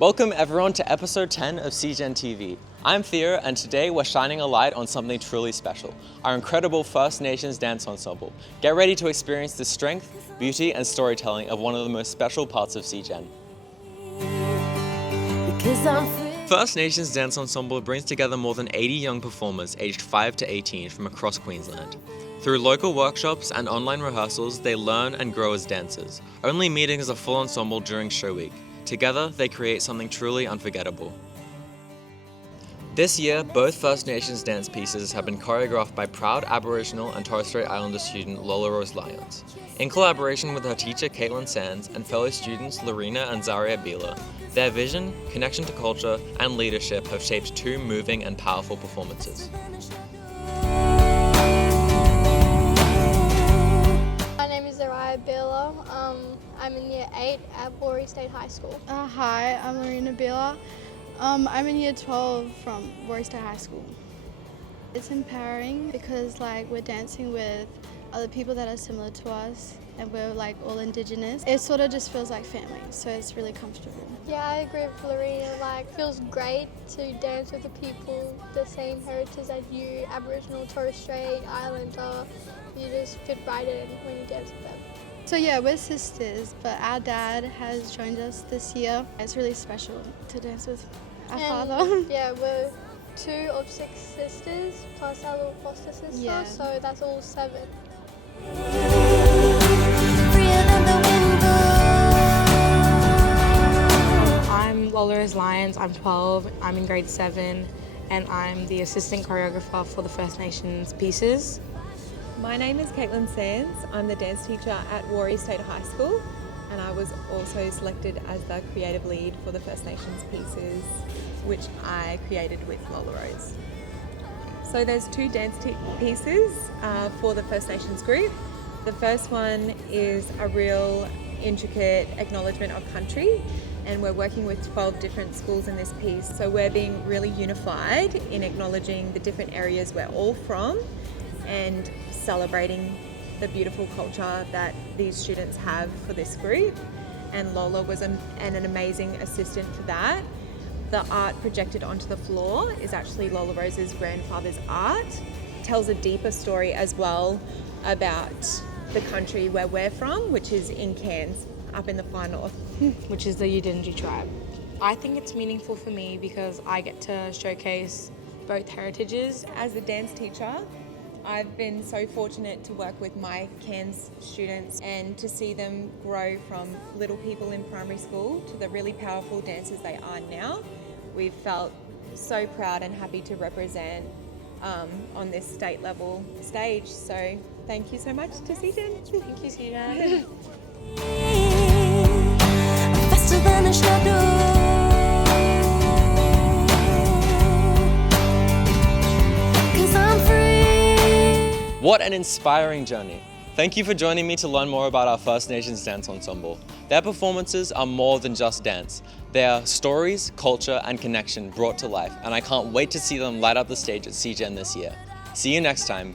Welcome everyone to episode 10 of CGEN TV. I'm Theo, and today we're shining a light on something truly special, our incredible First Nations Dance Ensemble. Get ready to experience the strength, beauty and storytelling of one of the most special parts of CGEN. First Nations Dance Ensemble brings together more than 80 young performers aged 5 to 18 from across Queensland. Through local workshops and online rehearsals, they learn and grow as dancers, only meeting as a full ensemble during show week. Together, they create something truly unforgettable. This year, both First Nations dance pieces have been choreographed by proud Aboriginal and Torres Strait Islander student Lolarose Lyons. In collaboration with her teacher Caitlin Sands and fellow students Larina and Zariah, their vision, connection to culture, and leadership have shaped two moving and powerful performances. My name is Zariah. I'm in year 8 at Warri State High School. Hi, I'm Larina and I'm in year 12 from Warri State High School. It's empowering because we're dancing with other people that are similar to us and we're all Indigenous. It sort of just feels like family, so it's really comfortable. Yeah, I agree with Larina. It feels great to dance with the people the same heritage as you, Aboriginal, Torres Strait Islander. You just fit right in when you dance with them. So yeah, we're sisters, but our dad has joined us this year. It's really special to dance with our father. Yeah, we're 2 of 6 sisters, plus our little foster sister, so that's all 7. I'm Lolarose Lyons, I'm 12, I'm in grade 7, and I'm the assistant choreographer for the First Nations pieces. My name is Caitlin Sands. I'm the dance teacher at Warri State High School, and I was also selected as the creative lead for the First Nations pieces, which I created with Lolarose. So there's 2 dance pieces for the First Nations group. The first one is a real intricate acknowledgement of country, and we're working with 12 different schools in this piece. So we're being really unified in acknowledging the different areas we're all from and celebrating the beautiful culture that these students have for this group. And Lola was an amazing assistant for that. The art projected onto the floor is actually Lolarose's grandfather's art. It tells a deeper story as well about the country where we're from, which is in Cairns, up in the far north. Which is the Yidinji tribe. I think it's meaningful for me because I get to showcase both heritages. As a dance teacher, I've been so fortunate to work with my Cairns students and to see them grow from little people in primary school to the really powerful dancers they are now. We've felt so proud and happy to represent on this state level stage. So thank you so much to CGEN. Thank you, CGEN. What an inspiring journey. Thank you for joining me to learn more about our First Nations Dance Ensemble. Their performances are more than just dance. They are stories, culture, and connection brought to life, and I can't wait to see them light up the stage at CGEN this year. See you next time.